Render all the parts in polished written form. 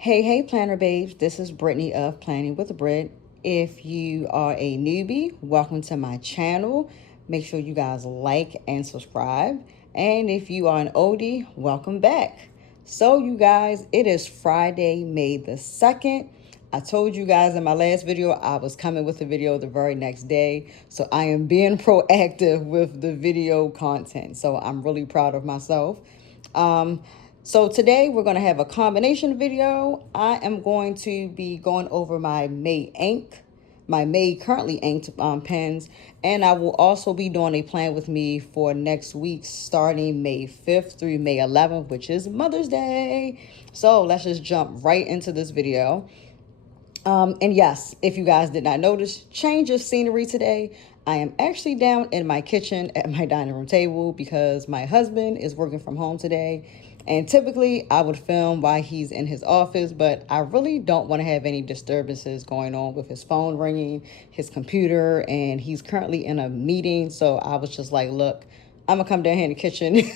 Hey, planner babes, this is Brittany of Planning with Brit. If you are a newbie, welcome to my channel. Make sure you guys like and subscribe. And if you are an oldie, welcome back. So you guys, it is Friday, May the 2nd. I told you guys in my last video, I was coming with a video the very next day. So I am being proactive with the video content. So I'm really proud of myself. So today we're going to have a combination video. I am going to be going over my May ink, my May currently inked pens, and I will also be doing a plan with me for next week starting May 5th through May 11th, which is Mother's Day. So let's just jump right into this video. And yes, if you guys did not notice, change of scenery today. I am actually down in my kitchen at my dining room table because my husband is working from home today. And typically I would film while he's in his office, but I really don't want to have any disturbances going on with his phone ringing, his computer, and he's currently in a meeting. So I was just like, look, I'm gonna come down here in the kitchen.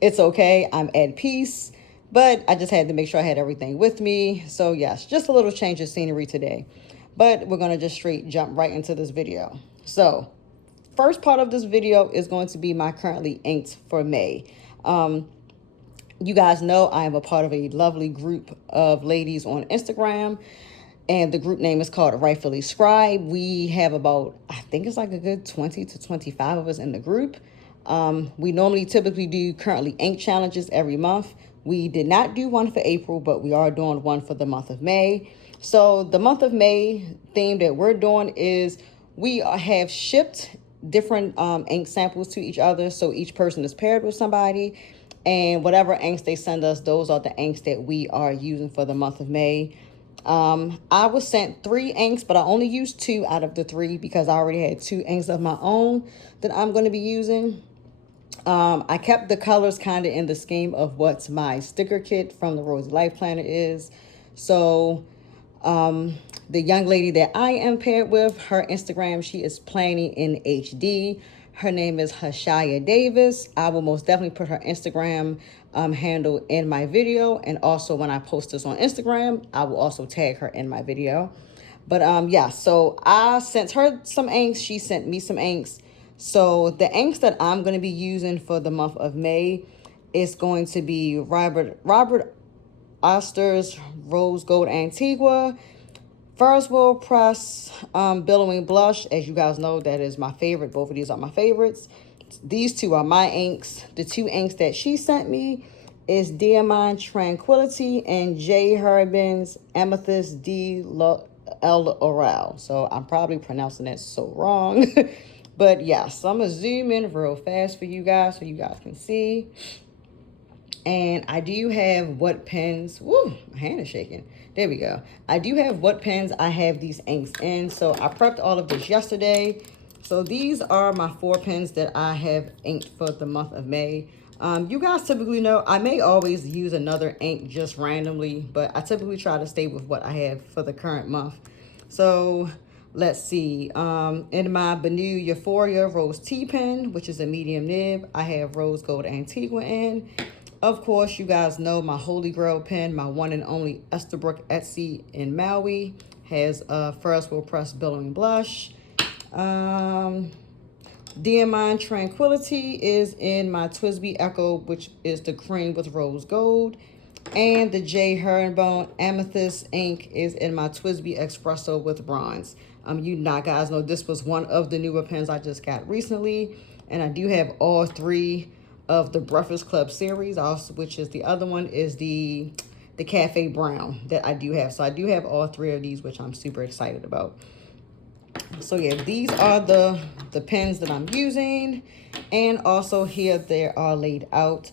It's okay. I'm at peace. But I just had to make sure I had everything with me. So yes, just a little change of scenery today. But we're going to just straight jump right into this video. So first part of this video is going to be my currently inked for May. You guys know I am a part of a lovely group of ladies on Instagram. And the group name is called Rightfully Scribe. We have about, I think it's like a good 20 to 25 of us in the group. We normally typically do currently ink challenges every month. We did not do one for April, but we are doing one for the month of May. So the month of May theme that we're doing is we have shipped different ink samples to each other. So each person is paired with somebody, and whatever inks they send us, those are the inks that we are using for the month of May. I was sent 3 inks, but I only used 2 out of the 3 because I already had 2 inks of my own that I'm going to be using. I kept the colors kind of in the scheme of what my sticker kit from the Roseylifeplanner is. So the young lady that I am paired with, her Instagram, she is planning in HD. Her name is Haeshah Davis. I will most definitely put her Instagram handle in my video. And also when I post this on Instagram, I will also tag her in my video. But yeah, so I sent her some inks. She sent me some inks. So the inks that I'm going to be using for the month of May is going to be Robert Oster's Rose Gold Antigua, Ferris Press Billowing Blush. As you guys know, that is my favorite. Both of these are my favorites. These 2 are my inks. The 2 inks that she sent me is Diamine Tranquility and J. Herbin's Amethyst D. El Oral. So I'm probably pronouncing that so wrong. But yes, I'm going to zoom in real fast for you guys so you guys can see. And I do have what pens. Woo, my hand is shaking. There we go. I do have what pens I have these inks in. So I prepped all of this yesterday. So these are my 4 pens that I have inked for the month of May. You guys typically know I may always use another ink just randomly, but I typically try to stay with what I have for the current month. So let's see. In my Benu Euphoria Rose Tea pen, which is a medium nib, I have Rose Gold Antigua in. Of course, you guys know my Holy Grail pen, my one and only Esterbrook Estie Maui, has a Ferris Press Billowing Blush. Diamine Tranquility is in my TWSBI ECO, which is the cream with rose gold. And the J. Herbin Amethyst ink is in my TWSBI Espresso with bronze. You guys know this was one of the newer pens I just got recently. And I do have all 3 of the Breakfast Club series, also, which is the other one is the Cafe Brown that I do have. So I do have all 3 of these, which I'm super excited about. So yeah, these are the pens that I'm using. And also here they are laid out.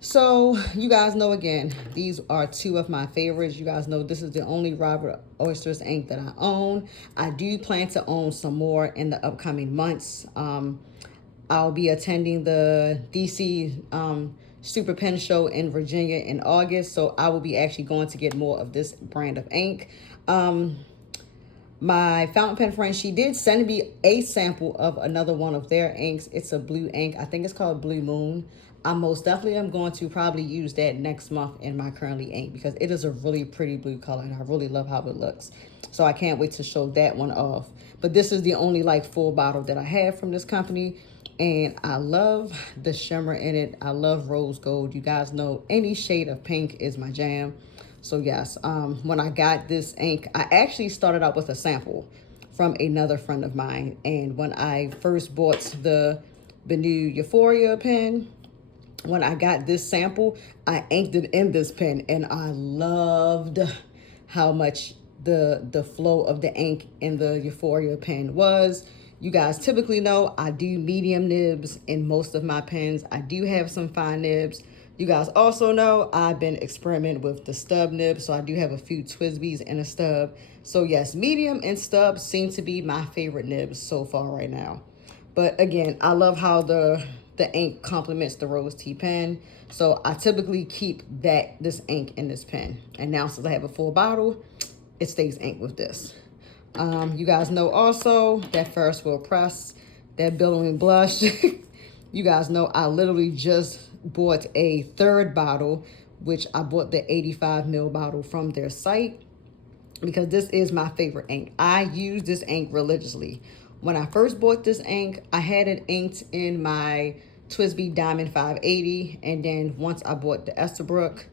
So you guys know, again, these are 2 of my favorites. You guys know this is the only Robert Oster's ink that I own. I do plan to own some more in the upcoming months. I'll be attending the DC Super Pen Show in Virginia in August. So I will be actually going to get more of this brand of ink. My fountain pen friend, she did send me a sample of another one of their inks. It's a blue ink. I think it's called Blue Moon. I most definitely am going to probably use that next month in my currently ink because it is a really pretty blue color and I really love how it looks. So I can't wait to show that one off. But this is the only like full bottle that I have from this company. And I love the shimmer in it. I love rose gold. You guys know any shade of pink is my jam. So yes, when I got this ink, I actually started out with a sample from another friend of mine. And when I first bought the Benu Euphoria pen, when I got this sample, I inked it in this pen and I loved how much the flow of the ink in the Euphoria pen was. You guys typically know I do medium nibs in most of my pens. I do have some fine nibs. You guys also know I've been experimenting with the stub nib, so I do have a few TWSBIs and a stub. So yes, medium and stub seem to be my favorite nibs so far right now. But again, I love how the ink complements the rose tea pen. So I typically keep this ink in this pen. And now since I have a full bottle, it stays ink with this. You guys know also that Ferris wheel press, that billowing blush. You guys know I literally just bought a third bottle, which I bought the 85 ml bottle from their site because this is my favorite ink. I use this ink religiously. When I first bought this ink, I had it inked in my TWSBI Diamine 580. And then once I bought the Esterbrook,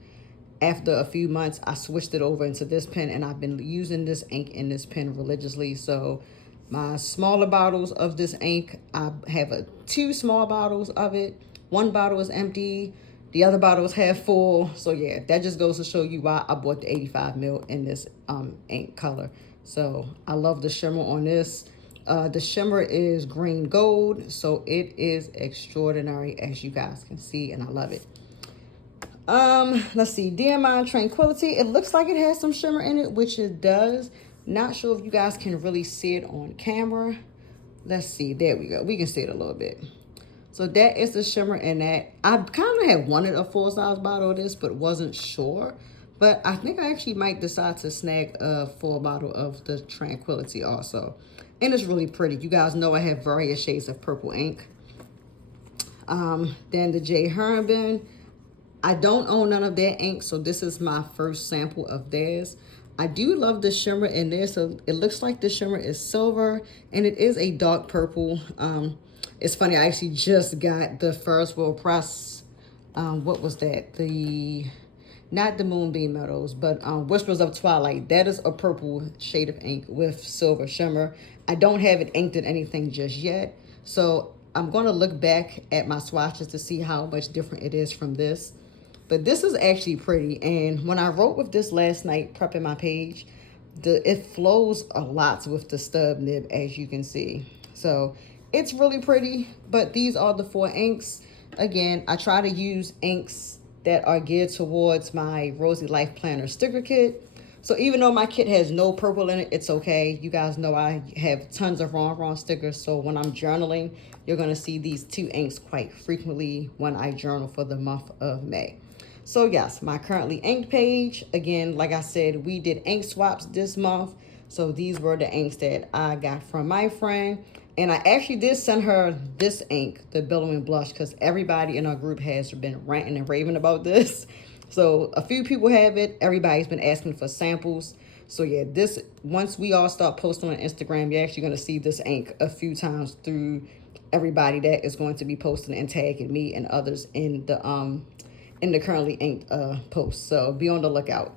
after a few months, I switched it over into this pen and I've been using this ink in this pen religiously. So my smaller bottles of this ink, I have two small bottles of it. One bottle is empty. The other bottle is half full. So yeah, that just goes to show you why I bought the 85 ml in this ink color. So I love the shimmer on this. The shimmer is green gold, so it is extraordinary as you guys can see, and I love it. Let's see, Diamine Tranquility. It looks like it has some shimmer in it, which it does. Not sure if you guys can really see it on camera. Let's see, there we go. We can see it a little bit. So that is the shimmer in that. I kind of had wanted a full-size bottle of this, but wasn't sure. But I think I actually might decide to snag a full bottle of the Tranquility also. And it's really pretty. You guys know I have various shades of purple ink. Then the J. Herbin. I don't own none of their ink, so this is my first sample of theirs. I do love the shimmer in there. So it looks like the shimmer is silver, and it is a dark purple. It's funny, I actually just got the Ferris wheel press. What was that? Not the Moonbeam Metals, but Whispers of Twilight. That is a purple shade of ink with silver shimmer. I don't have it inked in anything just yet. So I'm going to look back at my swatches to see how much different it is from this. But this is actually pretty. And when I wrote with this last night, prepping my page, it flows a lot with the stub nib, as you can see. So it's really pretty. But these are the 4 inks. Again, I try to use inks that are geared towards my Roseylifeplanner sticker kit. So even though my kit has no purple in it, it's okay. You guys know I have tons of wrong stickers. So when I'm journaling, you're going to see these 2 inks quite frequently when I journal for the month of May. So yes, my currently inked page. Again, like I said, we did ink swaps this month. So these were the inks that I got from my friend. And I actually did send her this ink, the Billowing Blush, because everybody in our group has been ranting and raving about this. So a few people have it. Everybody's been asking for samples. So yeah, once we all start posting on Instagram, you're actually going to see this ink a few times through everybody that is going to be posting and tagging me and others in the currently inked post. So be on the lookout.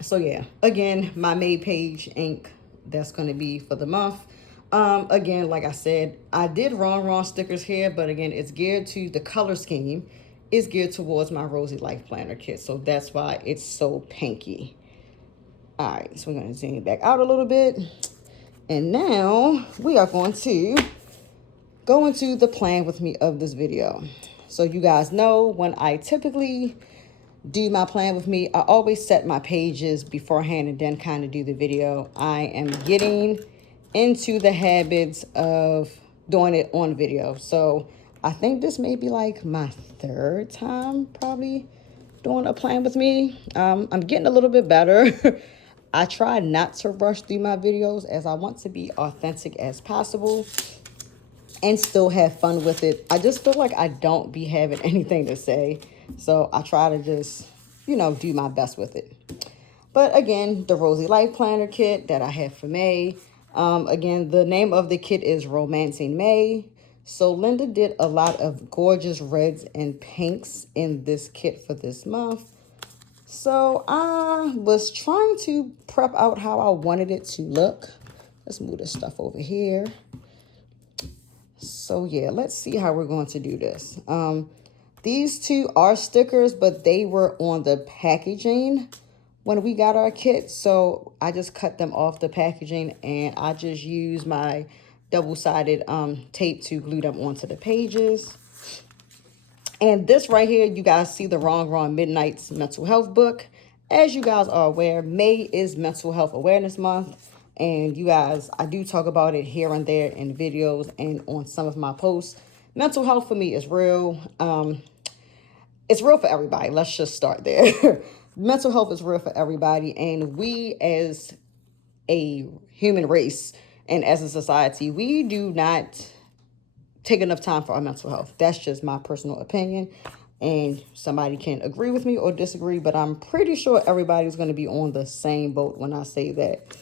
So yeah, again, my May page ink, that's going to be for the month. Again, like I said, I did wrong stickers here, but again, it's geared to the color scheme is geared towards my Roseylifeplanner kit. So that's why it's so pinky. All right, so we're going to zoom back out a little bit. And now we are going to go into the plan with me of this video. So you guys know when I typically do my plan with me, I always set my pages beforehand and then kind of do the video. I am getting into the habits of doing it on video. So I think this may be like my 3rd time probably doing a plan with me. I'm getting a little bit better. I try not to rush through my videos as I want to be authentic as possible. and still have fun with it. I just feel like I don't be having anything to say. So I try to just, you know, do my best with it. But again, the Rosy Life Planner kit that I have for May. Again, the name of the kit is Romancing May. So Linda did a lot of gorgeous reds and pinks in this kit for this month. So I was trying to prep out how I wanted it to look. Let's move this stuff over here. So yeah, let's see how we're going to do this. These two are stickers, but they were on the packaging when we got our kit. So I just cut them off the packaging and I just used my double-sided tape to glue them onto the pages. And this right here, you guys see the Wrong Midnight's mental health book. As you guys are aware, May is Mental Health Awareness Month. And you guys, I do talk about it here and there in videos and on some of my posts. Mental health for me is real. It's real for everybody. Let's just start there. Mental health is real for everybody. And we as a human race and as a society, we do not take enough time for our mental health. That's just my personal opinion. And somebody can agree with me or disagree, but I'm pretty sure everybody's going to be on the same boat when I say that.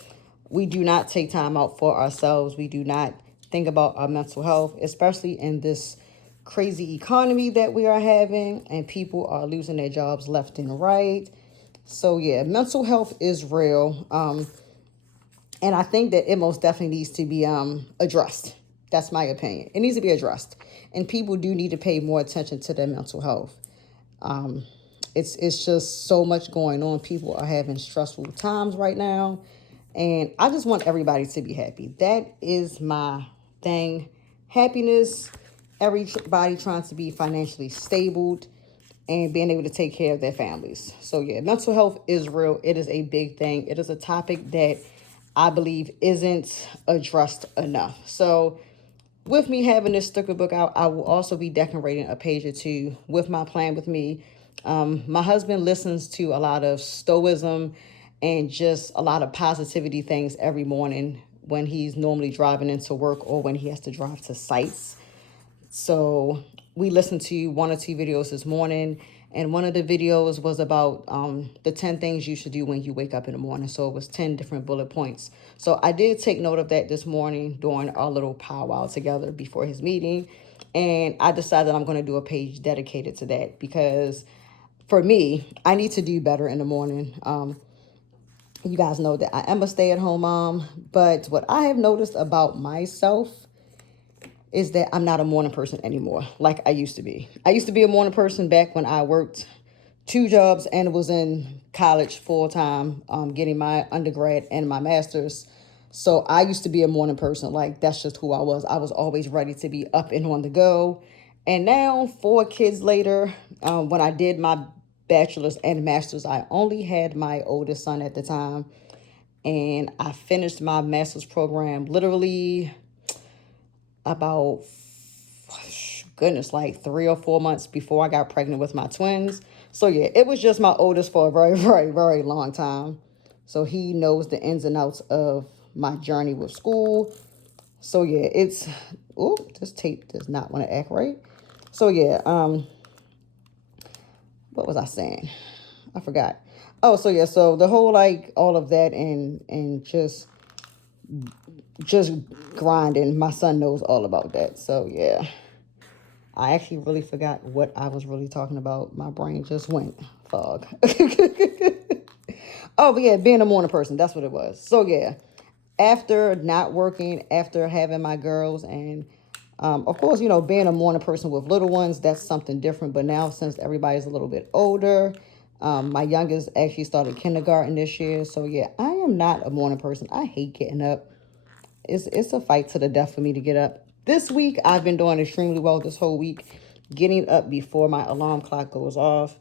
We do not take time out for ourselves. We do not think about our mental health, especially in this crazy economy that we are having, and people are losing their jobs left and right. So yeah, mental health is real. And I think that it most definitely needs to be addressed. That's my opinion. It needs to be addressed. And people do need to pay more attention to their mental health. It's just so much going on. People are having stressful times right now. And I just want everybody to be happy. That is my thing. Happiness, everybody trying to be financially stable and being able to take care of their families. So yeah, mental health is real. It is a big thing. It is a topic that I believe isn't addressed enough. So with me having this sticker book out, I will also be decorating a page or two with my plan with me. My husband listens to a lot of stoicism and just a lot of positivity things every morning when he's normally driving into work or when he has to drive to sites. So we listened to 1 or 2 videos this morning, and one of the videos was about the 10 things you should do when you wake up in the morning. So it was 10 different bullet points. So I did take note of that this morning during our little powwow together before his meeting. And I decided I'm going to do a page dedicated to that because for me, I need to do better in the morning. You guys know that I am a stay-at-home mom, but what I have noticed about myself is that I'm not a morning person anymore like I used to be. I used to be a morning person back when I worked 2 jobs and was in college full-time, getting my undergrad and my master's. So I used to be a morning person. Like, that's just who I was. I was always ready to be up and on the go. And now, 4 kids later, when I did my bachelor's and master's, I only had my oldest son at the time. And I finished my master's program literally about, goodness, like 3 or 4 months before I got pregnant with my twins. So yeah, it was just my oldest for a very, very, very long time. So he knows the ins and outs of my journey with school. So yeah, it's, oh, this tape does not want to act right. So yeah, what was I saying? I forgot. Oh, so yeah, so the whole, like, all of that and just grinding. My son knows all about that. So yeah, I actually really forgot what I was really talking about. My brain just went fog. Oh, but yeah, being a morning person, that's what it was. So yeah, after not working, after having my girls, and of course, you know, being a morning person with little ones, that's something different. But now, since everybody's a little bit older, my youngest actually started kindergarten this year. So yeah, I am not a morning person. I hate getting up. It's a fight to the death for me to get up. This week, I've been doing extremely well this whole week, getting up before my alarm clock goes off.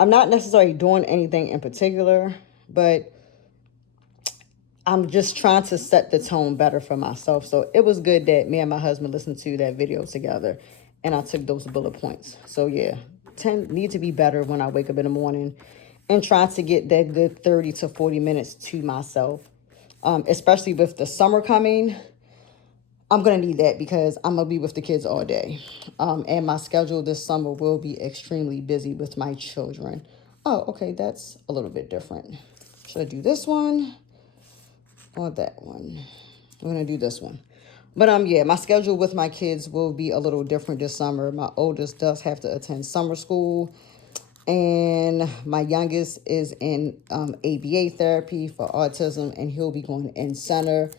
I'm not necessarily doing anything in particular, but I'm just trying to set the tone better for myself. So it was good that me and my husband listened to that video together, and I took those bullet points. So yeah, need to be better when I wake up in the morning and try to get that good 30 to 40 minutes to myself. Especially with the summer coming. I'm going to need that because I'm going to be with the kids all day. And my schedule this summer will be extremely busy with my children. Oh, okay, that's a little bit different. Should I do this one or that one? I'm going to do this one. But yeah, my schedule with my kids will be a little different this summer. My oldest does have to attend summer school. And my youngest is in ABA therapy for autism, and he'll be going in center.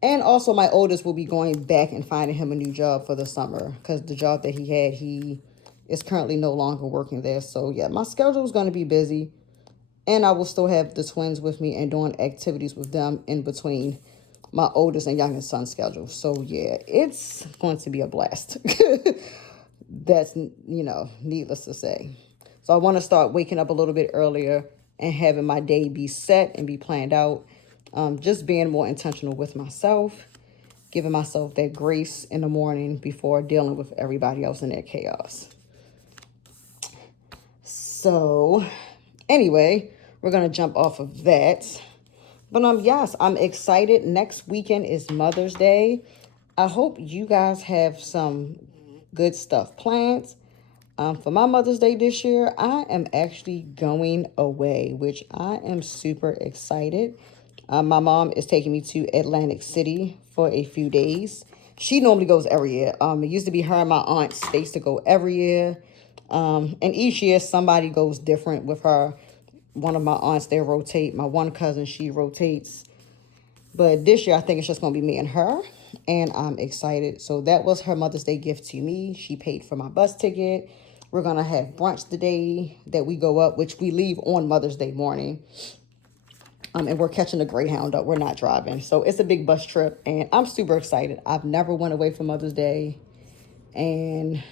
And also my oldest will be going back and finding him a new job for the summer because the job that he had, he is currently no longer working there. So yeah, my schedule is going to be busy, and I will still have the twins with me and doing activities with them in between my oldest and youngest son's schedule. So yeah, it's going to be a blast. That's, needless to say. So I want to start waking up a little bit earlier and having my day be set and be planned out. Just being more intentional with myself, giving myself that grace in the morning before dealing with everybody else in their chaos. So anyway, we're going to jump off of that. But yes, I'm excited. Next weekend is Mother's Day. I hope you guys have some good stuff planned. For my Mother's Day this year, I am actually going away, which I am super excited. My mom is taking me to Atlantic City for a few days. She normally goes every year. It used to be her and my aunts. They used to go every year. And each year somebody goes different with her. One of my aunts, they rotate. My one cousin, she rotates. But this year, I think it's just going to be me and her. And I'm excited. So that was her Mother's Day gift to me. She paid for my bus ticket. We're going to have brunch the day that we go up, which we leave on Mother's Day morning. And we're catching a Greyhound up. We're not driving. So it's a big bus trip. And I'm super excited. I've never went away for Mother's Day. And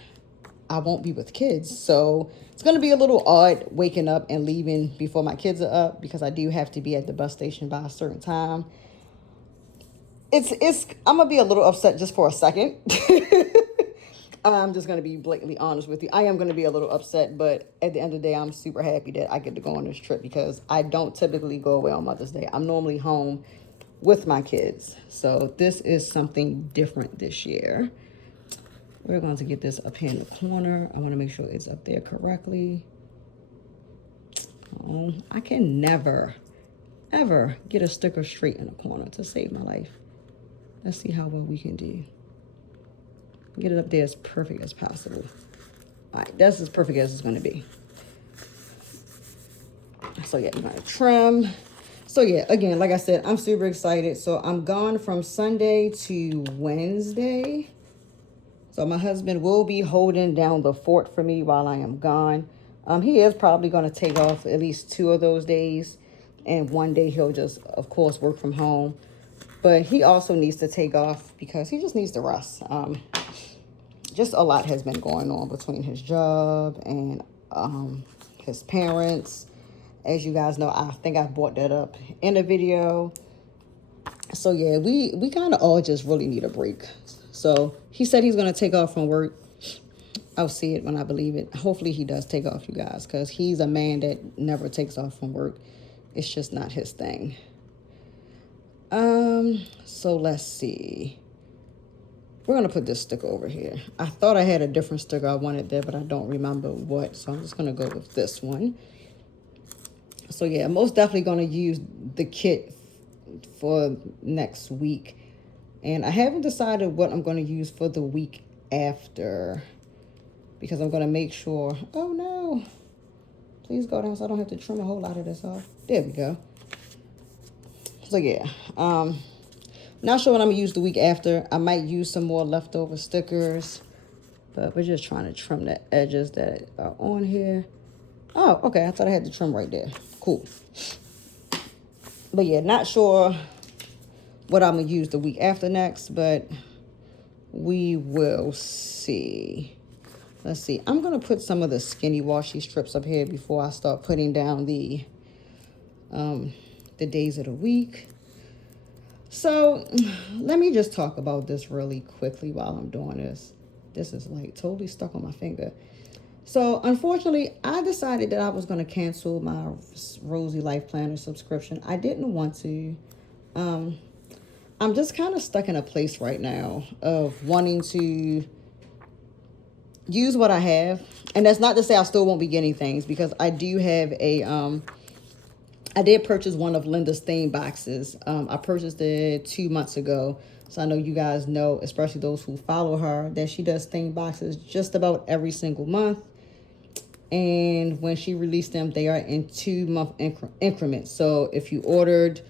I won't be with kids. So it's going to be a little odd waking up and leaving before my kids are up, because I do have to be at the bus station by a certain time. I'm going to be a little upset just for a second. I'm just going to be blatantly honest with you. I am going to be a little upset, but at the end of the day, I'm super happy that I get to go on this trip, because I don't typically go away on Mother's Day. I'm normally home with my kids. So this is something different this year. We're going to get this up here in the corner. I want to make sure it's up there correctly. I can never, ever get a sticker straight in the corner to save my life. Let's see how well we can do. Get it up there as perfect as possible. All right, that's as perfect as it's going to be. So yeah, I'm going to trim. So yeah, again, like I said, I'm super excited. So I'm gone from Sunday to Wednesday. So my husband will be holding down the fort for me while I am gone. He is probably going to take off at least 2 of those days. And one day he'll just, of course, work from home. But he also needs to take off because he just needs to rest. Just a lot has been going on between his job and his parents. As you guys know, I think I brought that up in a video. So yeah, we kind of all just really need a break. So he said he's going to take off from work. I'll see it when I believe it. Hopefully he does take off, you guys, because he's a man that never takes off from work. It's just not his thing. So let's see. We're going to put this sticker over here. I thought I had a different sticker I wanted there, but I don't remember what. So I'm just going to go with this one. So yeah, I'm most definitely going to use the kit for next week. And I haven't decided what I'm going to use for the week after, because I'm going to make sure. Oh no. Please go down so I don't have to trim a whole lot of this off. There we go. So yeah, not sure what I'm going to use the week after. I might use some more leftover stickers, but we're just trying to trim the edges that are on here. Oh, okay. I thought I had the trim right there. Cool. But yeah, not sure what I'm going to use the week after next, but we will see. Let's see. I'm going to put some of the skinny washi strips up here before I start putting down the days of the week. So let me just talk about this really quickly while I'm doing this. This is like totally stuck on my finger. So unfortunately, I decided that I was going to cancel my Roseylifeplanner subscription. I didn't want to. I'm just kind of stuck in a place right now of wanting to use what I have. And that's not to say I still won't be getting things, because I do have a, I did purchase one of Linda's theme boxes. I purchased it 2 months ago. So I know you guys know, especially those who follow her, that she does theme boxes just about every single month. And when she released them, they are in 2-month increments. So if you ordered,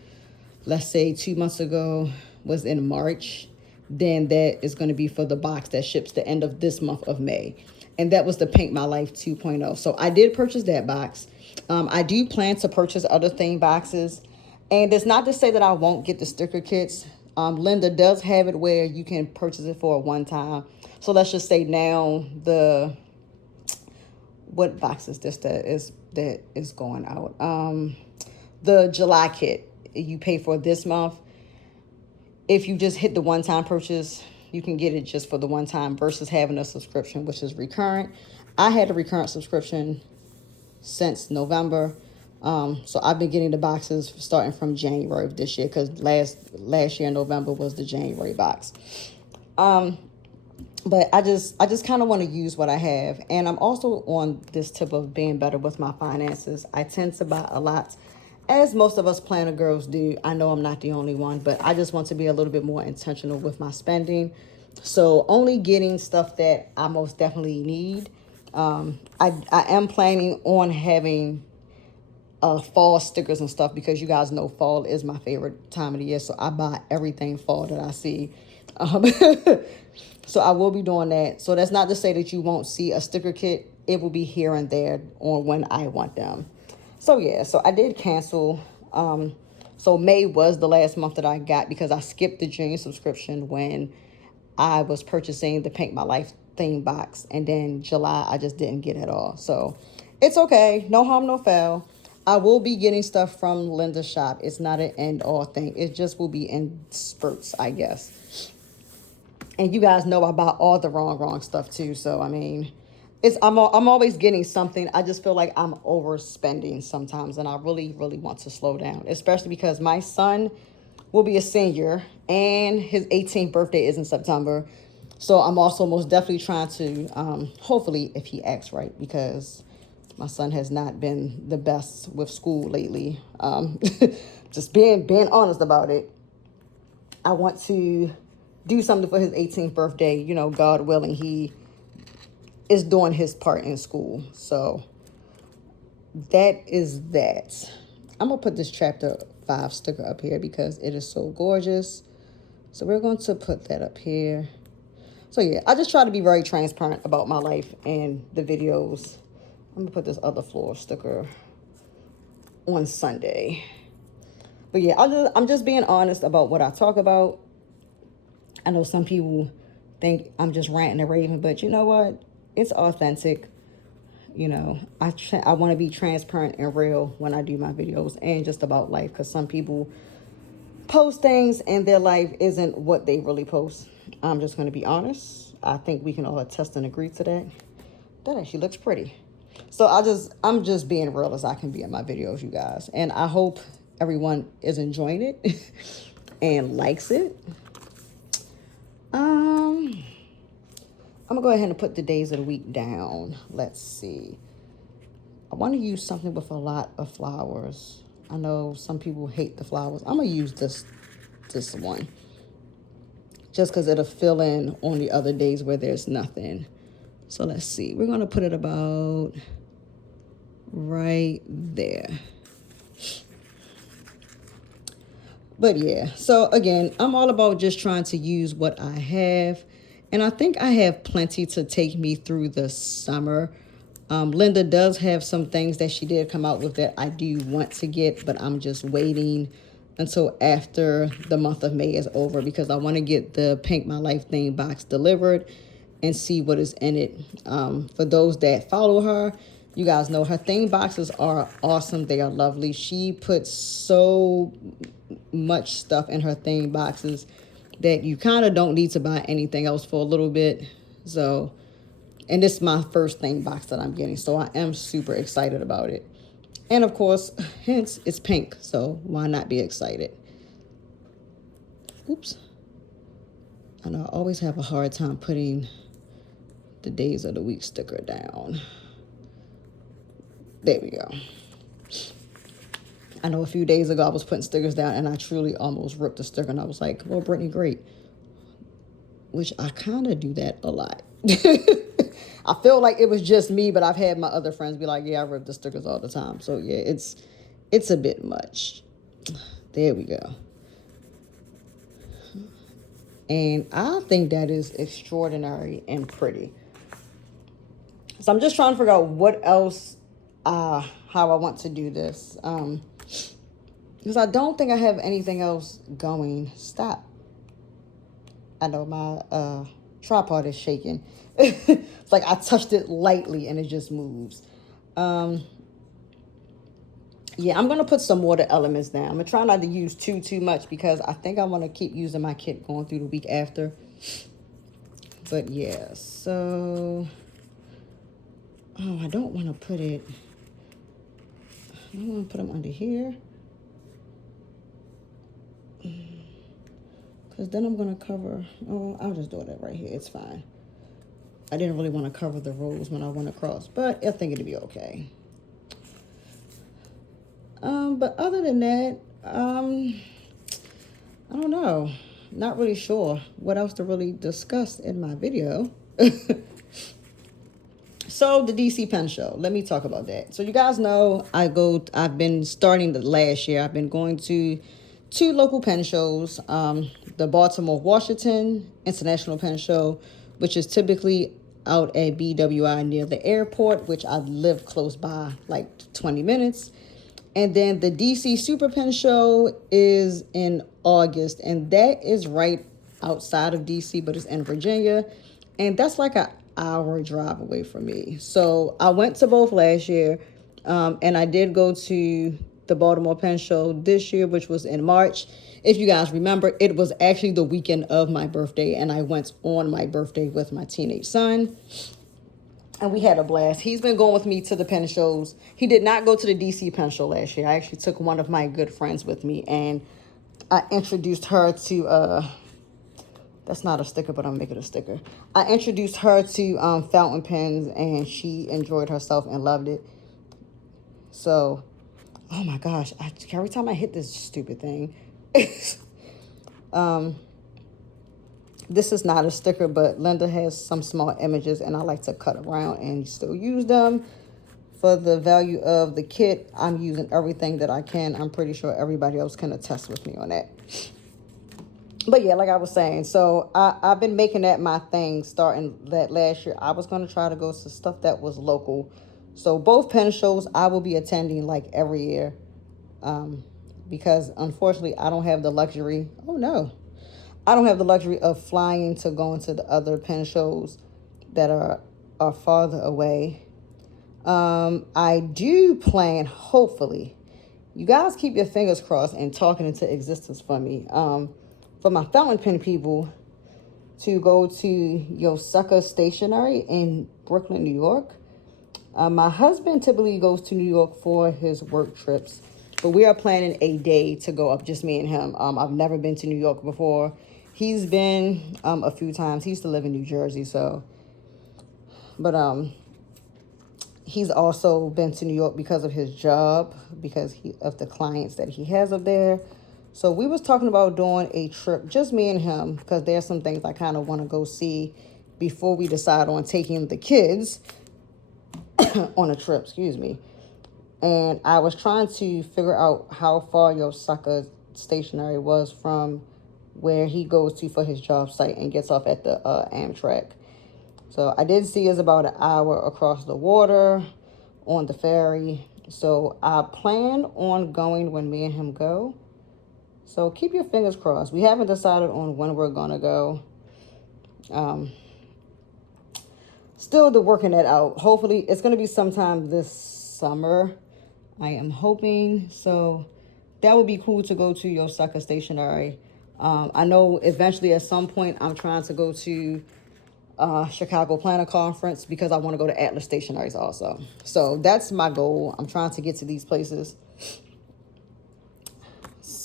let's say 2 months ago was in March, then that is going to be for the box that ships the end of this month of May. And that was the Paint My Life 2.0. So I did purchase that box. I do plan to purchase other theme boxes. And it's not to say that I won't get the sticker kits. Linda does have it where you can purchase it for a one-time. So let's just say now what box is this that is going out? The July kit you pay for this month. If you just hit the one-time purchase, you can get it just for the one time versus having a subscription, which is recurrent. I had a recurrent subscription since November. So I've been getting the boxes starting from January of this year, because last year in November was the January box. But I just kind of want to use what I have. And I'm also on this tip of being better with my finances. I tend to buy a lot, as most of us planner girls do. I know I'm not the only one, but I just want to be a little bit more intentional with my spending. So only getting stuff that I most definitely need. I am planning on having fall stickers and stuff, because you guys know fall is my favorite time of the year. So I buy everything fall that I see. So I will be doing that. So that's not to say that you won't see a sticker kit. It will be here and there on when I want them. So yeah, so I did cancel. So May was the last month that I got, because I skipped the June subscription when I was purchasing the Paint My Life theme box. And then July, I just didn't get it all. So it's okay. No harm, no foul. I will be getting stuff from Linda's shop. It's not an end-all thing. It just will be in spurts, I guess. And you guys know I buy all the wrong stuff too. So, I mean, I'm always getting something. I just feel like I'm overspending sometimes, and I really want to slow down, especially because my son will be a senior and his 18th birthday is in September. So I'm also most definitely trying to, hopefully, if he acts right, because my son has not been the best with school lately. Just being honest about it. I want to do something for his 18th birthday. You know, God willing, he is doing his part in school. So that is that. I'm going to put this chapter 5 sticker up here because it is so gorgeous. So we're going to put that up here. So yeah, I just try to be very transparent about my life and the videos. I'm going to put this other floral sticker on Sunday. But yeah, I'm just being honest about what I talk about. I know some people think I'm just ranting and raving, but you know what? It's authentic. You know, I want to be transparent and real when I do my videos, and just about life, because some people post things and their life isn't what they really post. I'm just going to be honest. I think we can all attest and agree to that. That actually looks pretty. So I'm just being real as I can be in my videos, you guys. And I hope everyone is enjoying it and likes it. I'm going to go ahead and put the days of the week down. Let's see. I want to use something with a lot of flowers. I know some people hate the flowers. I'm going to use this one. Just because it'll fill in on the other days where there's nothing. So let's see. We're going to put it about right there. But yeah, so again, I'm all about just trying to use what I have. And I think I have plenty to take me through the summer. Linda does have some things that she did come out with that I do want to get, but I'm just waiting until after the month of May is over, because I want to get the Paint My Life theme box delivered and see what is in it. For those that follow her, you guys know her theme boxes are awesome. They are lovely. She puts so much stuff in her theme boxes that you kind of don't need to buy anything else for a little bit. So, and this is my first theme box that I'm getting, so I am super excited about it. And of course, hence it's pink, so why not be excited? Oops. I know I always have a hard time putting the days of the week sticker down. There we go. I know a few days ago I was putting stickers down and I truly almost ripped the sticker and I was like, well, Brittany, great. Which I kind of do that a lot. I feel like it was just me, but I've had my other friends be like, yeah, I rip the stickers all the time. So yeah, it's a bit much. There we go. And I think that is extraordinary and pretty. So I'm just trying to figure out what else, how I want to do this. Because I don't think I have anything else going. Stop. I know my tripod is shaking. It's like I touched it lightly and it just moves. Yeah, I'm going to put some water elements down. I'm going to try not to use too much because I think I want to keep using my kit going through the week after. But yeah, so... Oh, I don't want to put it... I don't want to put them under here. Because then I'm going to cover... Oh, I'll just do it right here. It's fine. I didn't really want to cover the rows when I went across, but I think it'll be okay. But other than that, I don't know. Not really sure what else to really discuss in my video. So the DC Pen Show, let me talk about that. So you guys know I've been starting the last year. I've been going to 2 local pen shows. The Baltimore Washington International Pen Show, which is typically out at BWI near the airport, which I live close by, like 20 minutes. And then the DC Super Pen Show is in August, and that is right outside of DC, but it's in Virginia. And that's like an hour drive away from me. So I went to both last year, and I did go to the Baltimore Pen Show this year, which was in March. If you guys remember, it was actually the weekend of my birthday, and I went on my birthday with my teenage son. And we had a blast. He's been going with me to the pen shows. He did not go to the DC Pen Show last year. I actually took one of my good friends with me, and I introduced her to, that's not a sticker, but I'm making a sticker. I introduced her to fountain pens, and she enjoyed herself and loved it. So, oh my gosh, every time I hit this stupid thing. This is not a sticker, but Linda has some small images, and I like to cut around and still use them. For the value of the kit, I'm using everything that I can. I'm pretty sure everybody else can attest with me on that. But yeah, like I was saying, so I've been making that my thing starting that last year. I was going to try to go to stuff that was local. So both pen shows I will be attending like every year. Because unfortunately, I don't have the luxury. Oh no. I don't have the luxury of flying to going to the other pen shows that are farther away. I do plan, hopefully, you guys keep your fingers crossed and talking into existence for me. For my fountain pen people to go to Yosaka Stationery in Brooklyn, New York. My husband typically goes to New York for his work trips, but we are planning a day to go up, just me and him. I've never been to New York before. He's been a few times. He used to live in New Jersey, so. But he's also been to New York because of his job, because of the clients that he has up there. So we was talking about doing a trip, just me and him, because there's some things I kind of want to go see before we decide on taking the kids on a trip, excuse me. And I was trying to figure out how far Yosaka Stationery was from where he goes to for his job site and gets off at the Amtrak. So I did see it's about an hour across the water on the ferry. So I plan on going when me and him go. So keep your fingers crossed. We haven't decided on when we're going to go. Still working that out. Hopefully it's going to be sometime this summer. I am hoping. So that would be cool to go to Yosaka Stationery. I know eventually at some point I'm trying to go to Chicago Planner Conference because I want to go to Atlas Stationaries also. So that's my goal. I'm trying to get to these places.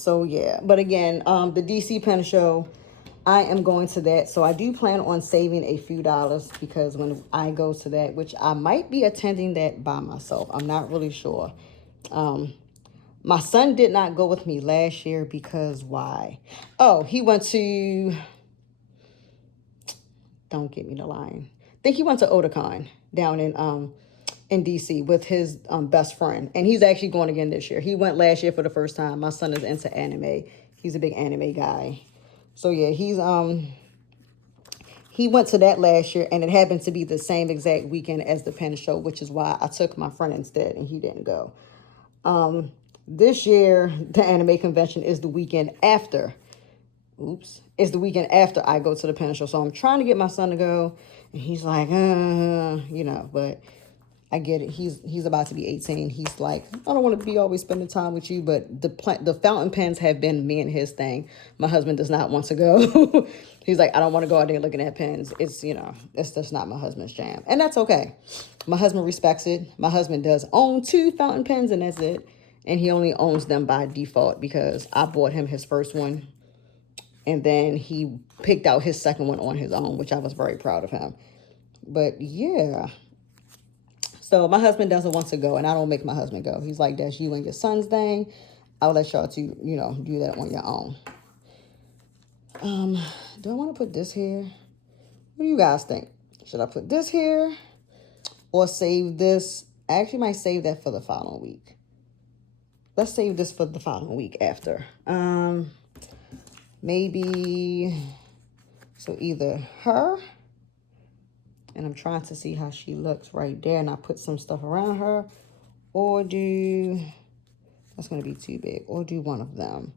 So yeah, but again, the DC pen show, I am going to that. So I do plan on saving a few dollars because when I go to that, which I might be attending that by myself, I'm not really sure. My son did not go with me last year because why? Oh, he went to, don't get me the line. I think he went to Otakon down in DC with his best friend. And he's actually going again this year. He went last year for the first time. My son is into anime. He's a big anime guy. So yeah, he went to that last year, and it happened to be the same exact weekend as the pen show, which is why I took my friend instead, and he didn't go. This year, the anime convention is the weekend after. Oops. It's the weekend after I go to the pen show. So I'm trying to get my son to go, and he's like, you know, but I get it. He's about to be 18. He's like, I don't want to be always spending time with you, but the fountain pens have been me and his thing. My husband does not want to go. He's like, I don't want to go out there looking at pens. It's, you know, it's just not my husband's jam. And that's okay. My husband respects it. My husband does own 2 fountain pens, and that's it. And he only owns them by default because I bought him his first one. And then he picked out his second one on his own, which I was very proud of him. But yeah. So my husband doesn't want to go, and I don't make my husband go. He's like, that's you and your son's thing. I'll let y'all two, you know, do that on your own. Do I want to put this here? What do you guys think? Should I put this here or save this? I actually might save that for the following week. Let's save this for the following week after. Maybe, so either her, and I'm trying to see how she looks right there, and I put some stuff around her, or do, that's going to be too big, or do one of them.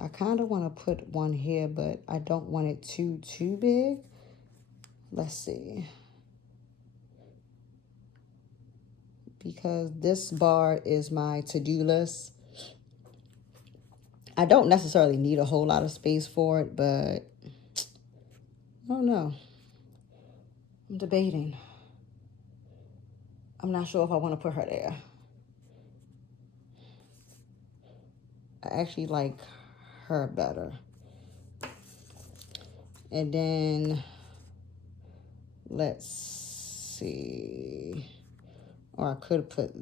I kind of want to put one here, but I don't want it too big. Let's see. Because this bar is my to-do list. I don't necessarily need a whole lot of space for it, but I don't know. I'm debating. I'm not sure if I want to put her there. I actually like her better. And then let's see. Or I could put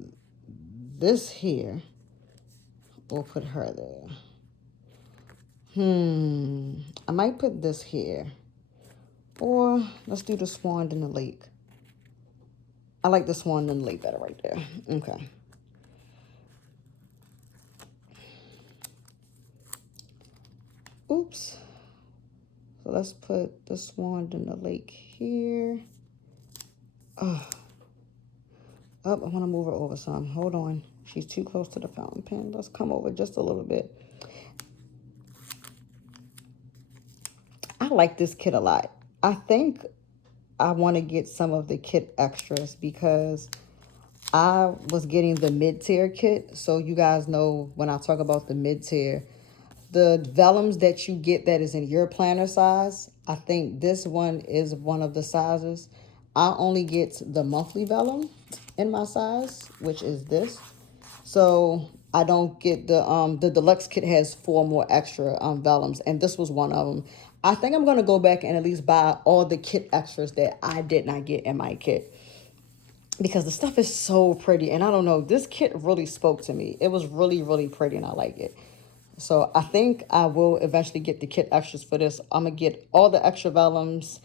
this here or put her there. I might put this here. Or let's do the swan in the lake. I like the swan in the lake better right there. Okay. Oops. So let's put the swan in the lake here. Oh, I want to move her over some. Hold on. She's too close to the fountain pen. Let's come over just a little bit. I like this kit a lot. I think I want to get some of the kit extras because I was getting the mid-tier kit. So you guys know when I talk about the mid-tier, the vellums that you get that is in your planner size, I think this one is one of the sizes. I only get the monthly vellum in my size, which is this. So I don't get the deluxe kit has 4 more extra vellums, and this was one of them. I think I'm going to go back and at least buy all the kit extras that I did not get in my kit because the stuff is so pretty. And I don't know, this kit really spoke to me. It was really, really pretty, and I like it. So I think I will eventually get the kit extras for this. I'm going to get all the extra vellums,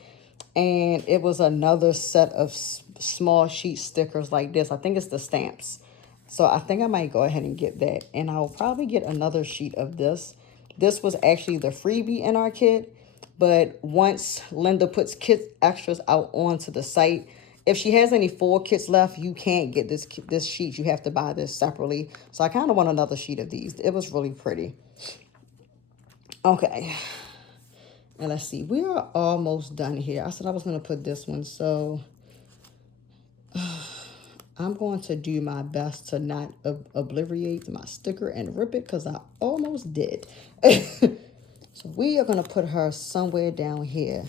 and it was another set of small sheet stickers like this. I think it's the stamps. So I think I might go ahead and get that. And I'll probably get another sheet of this. This was actually the freebie in our kit. But once Linda puts kit extras out onto the site, if she has any full kits left, you can't get this sheet. You have to buy this separately. So I kind of want another sheet of these. It was really pretty. Okay. And let's see. We are almost done here. I said I was going to put this one. So I'm going to do my best to not obliterate my sticker and rip it because I almost did. So we are going to put her somewhere down here.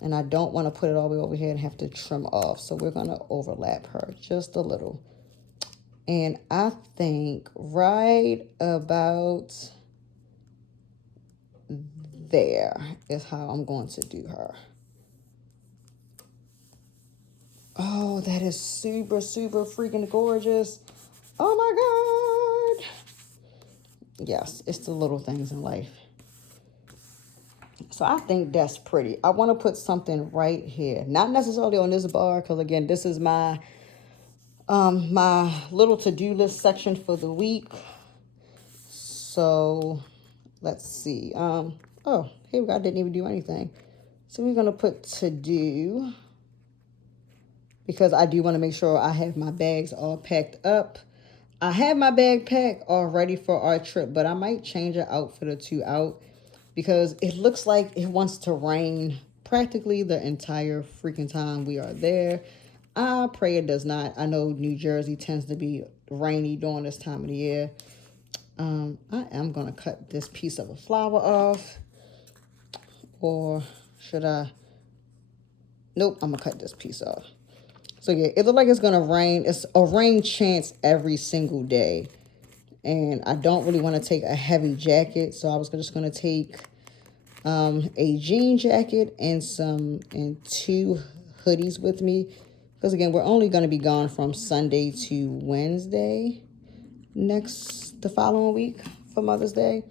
And I don't want to put it all the way over here and have to trim off. So we're going to overlap her just a little. And I think right about there is how I'm going to do her. Oh, that is super, super freaking gorgeous. Oh my God. Yes, it's the little things in life. So I think that's pretty. I want to put something right here. Not necessarily on this bar, because again, this is my my little to-do list section for the week. So let's see. Oh, here we go. I didn't even do anything. So we're gonna put to do, because I do want to make sure I have my bags all packed up. I have my bag packed all ready for our trip, but I might change it out for the 2 out, because it looks like it wants to rain practically the entire freaking time we are there. I pray it does not. I know New Jersey tends to be rainy during this time of the year. I am going to cut this piece of a flower off. Or should I? Nope, I'm going to cut this piece off. So yeah, it looks like it's going to rain. It's a rain chance every single day. And I don't really want to take a heavy jacket. So I was just going to take a jean jacket and 2 hoodies with me. Because again, we're only going to be gone from Sunday to Wednesday the following week for Mother's Day.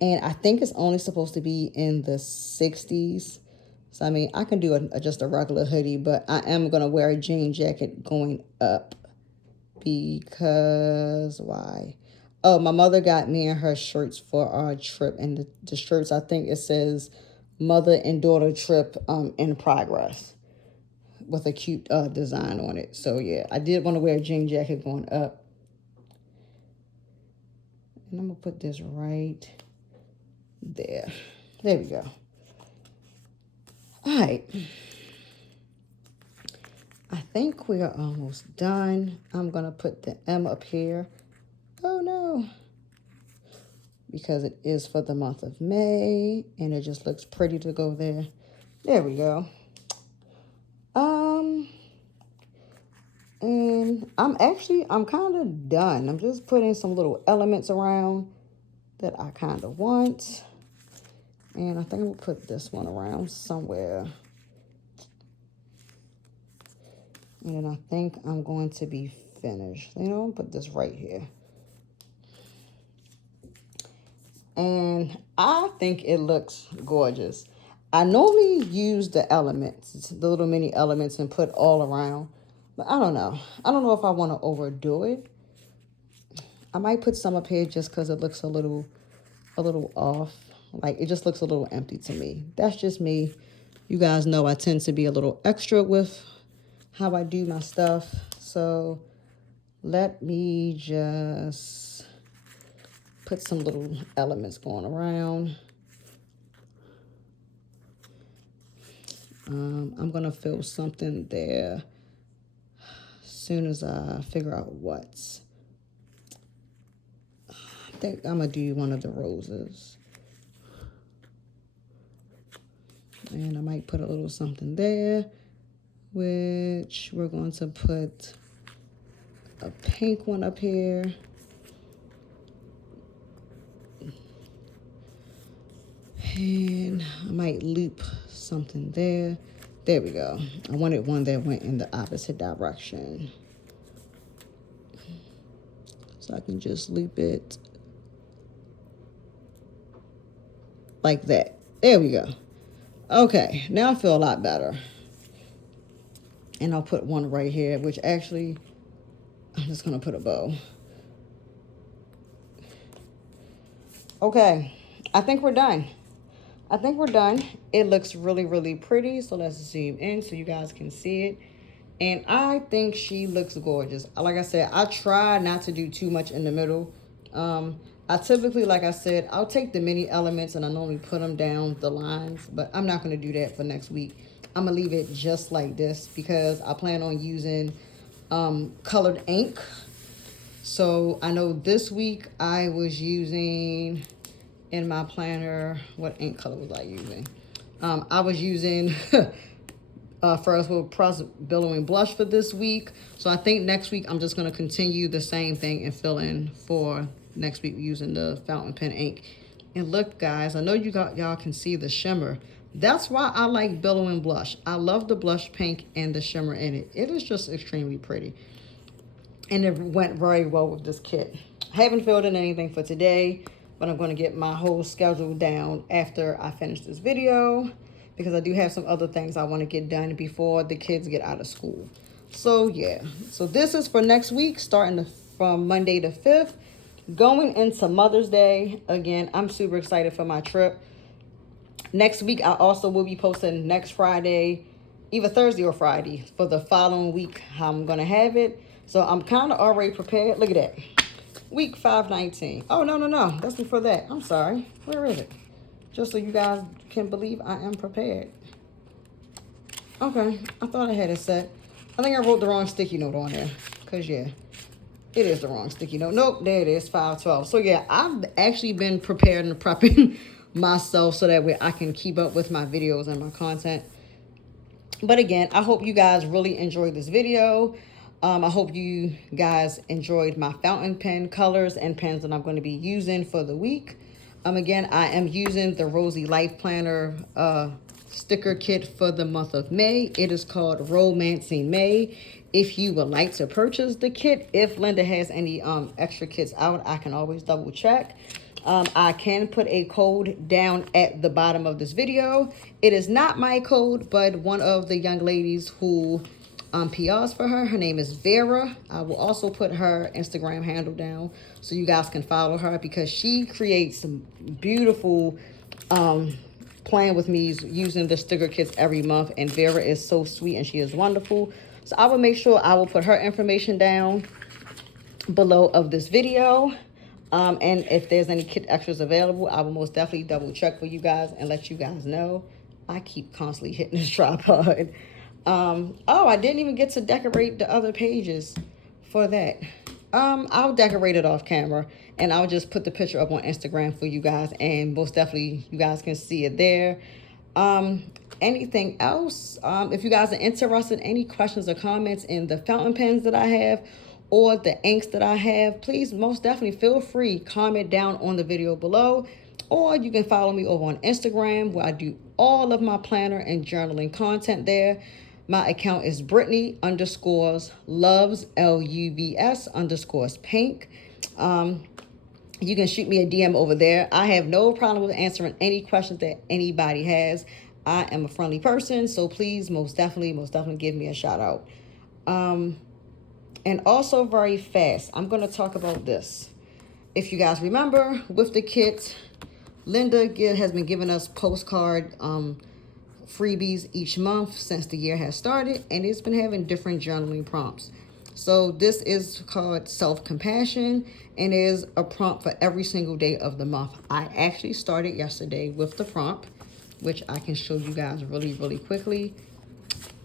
And I think it's only supposed to be in the 60s. So, I mean, I can do just a regular hoodie, but I am going to wear a jean jacket going up. Because, why? Oh, my mother got me and her shirts for our trip. And the shirts, I think it says mother and daughter trip in progress, with a cute design on it. So, yeah, I did want to wear a jean jacket going up. And I'm going to put this right there. There we go. All right. I think we are almost done. I'm going to put the M up here. Oh, no. Because it is for the month of May, and it just looks pretty to go there. There we go. And I'm kind of done. I'm just putting some little elements around that I kind of want. And I think I'm going to put this one around somewhere. And I think I'm going to be finished. You know, I'll put this right here. And I think it looks gorgeous. I normally use the elements, the little mini elements, and put all around. But I don't know. I don't know if I want to overdo it. I might put some up here just because it looks a little off. Like, it just looks a little empty to me. That's just me. You guys know I tend to be a little extra with how I do my stuff. So let me just put some little elements going around. I'm going to fill something there as soon as I figure out what's. I think I'm going to do one of the roses. And I might put a little something there, which we're going to put a pink one up here. And I might loop something there. There we go. I wanted one that went in the opposite direction. So I can just loop it like that. There we go. Okay, now I feel a lot better. And I'll put one right here, which actually, I'm just going to put a bow. Okay, I think we're done. I think we're done. It looks really, really pretty. So let's zoom in so you guys can see it. And I think she looks gorgeous. Like I said, I try not to do too much in the middle. I typically, like I said, I'll take the mini elements and I normally put them down the lines. But I'm not going to do that for next week. I'm going to leave it just like this because I plan on using colored ink. So I know this week I was using, in my planner, what ink color was I using? I was using Ferris Wheel Press Billowing Blush for this week. So I think next week I'm just going to continue the same thing and fill in for next week using the fountain pen ink. And look, guys, I know y'all can see the shimmer. That's why I like Billowing Blush. I love the blush pink and the shimmer in it. It is just extremely pretty. And it went very well with this kit. I haven't filled in anything for today, but I'm going to get my whole schedule down after I finish this video, because I do have some other things I want to get done before the kids get out of school. So yeah, so this is for next week, starting from Monday the 5th, going into Mother's Day. Again, I'm super excited for my trip. Next week, I also will be posting next Friday, either Thursday or Friday, for the following week, how I'm going to have it. So I'm kind of already prepared. Look at that. Week 519. Oh, no. That's before that. I'm sorry. Where is it? Just so you guys can believe I am prepared. Okay. I thought I had it set. I think I wrote the wrong sticky note on there. Because, yeah, it is the wrong sticky note. Nope, there it is, 512. So, yeah, I've actually been prepared and prepping myself so that way I can keep up with my videos and my content. But, again, I hope you guys really enjoyed this video. I hope you guys enjoyed my fountain pen colors and pens that I'm going to be using for the week. Again, I am using the Roseylifeplanner sticker kit for the month of May. It is called Romancing May. If you would like to purchase the kit, if Linda has any extra kits out, I can always double check. I can put a code down at the bottom of this video. It is not my code, but one of the young ladies who PRs for her name is Vera. I will also put her Instagram handle down so you guys can follow her, because she creates some beautiful plan with me using the sticker kits every month, and Vera is so sweet and she is wonderful. So I will make sure I will put her information down below of this video. And if there's any kit extras available, I will most definitely double check for you guys and let you guys know. I keep constantly hitting this tripod. Oh, I didn't even get to decorate the other pages for that. I'll decorate it off camera, and I'll just put the picture up on Instagram for you guys, and most definitely you guys can see it there. Anything else? If you guys are interested, any questions or comments in the fountain pens that I have or the inks that I have, please most definitely feel free, comment down on the video below, or you can follow me over on Instagram, where I do all of my planner and journaling content there. My account is Brittany_loves, LUVS_pink. You can shoot me a DM over there. I have no problem with answering any questions that anybody has. I am a friendly person, so please most definitely give me a shout out. And also very fast, I'm going to talk about this. If you guys remember, with the kit, Linda has been giving us postcard freebies each month since the year has started, and it's been having different journaling prompts. So this is called Self-Compassion, and is a prompt for every single day of the month. I actually started yesterday with the prompt, which I can show you guys really quickly.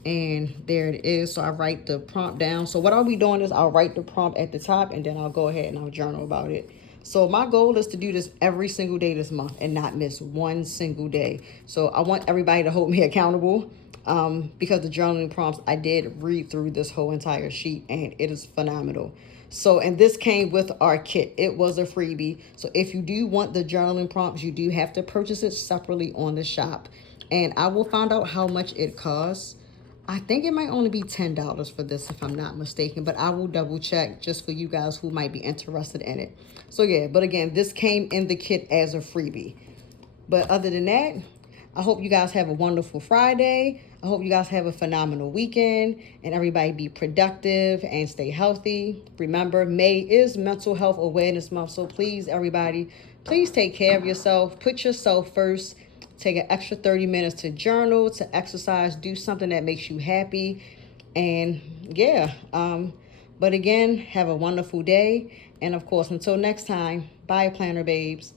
And there it is. So I write the prompt down. So what I'll be doing is I'll write the prompt at the top, and then I'll go ahead and I'll journal about it. So my goal is to do this every single day this month and not miss one single day. So I want everybody to hold me accountable, because the journaling prompts, I did read through this whole entire sheet, and it is phenomenal. So, and this came with our kit. It was a freebie. So if you do want the journaling prompts, you do have to purchase it separately on the shop. And I will find out how much it costs. I think it might only be $10 for this, if I'm not mistaken, but I will double check just for you guys who might be interested in it. So yeah, but again, this came in the kit as a freebie. But other than that, I hope you guys have a wonderful Friday. I hope you guys have a phenomenal weekend, and everybody be productive and stay healthy. Remember, May is Mental Health Awareness Month, so please, everybody, please take care of yourself. Put yourself first. Take an extra 30 minutes to journal, to exercise, do something that makes you happy. And yeah, but again, have a wonderful day. And of course, until next time, bye, planner babes.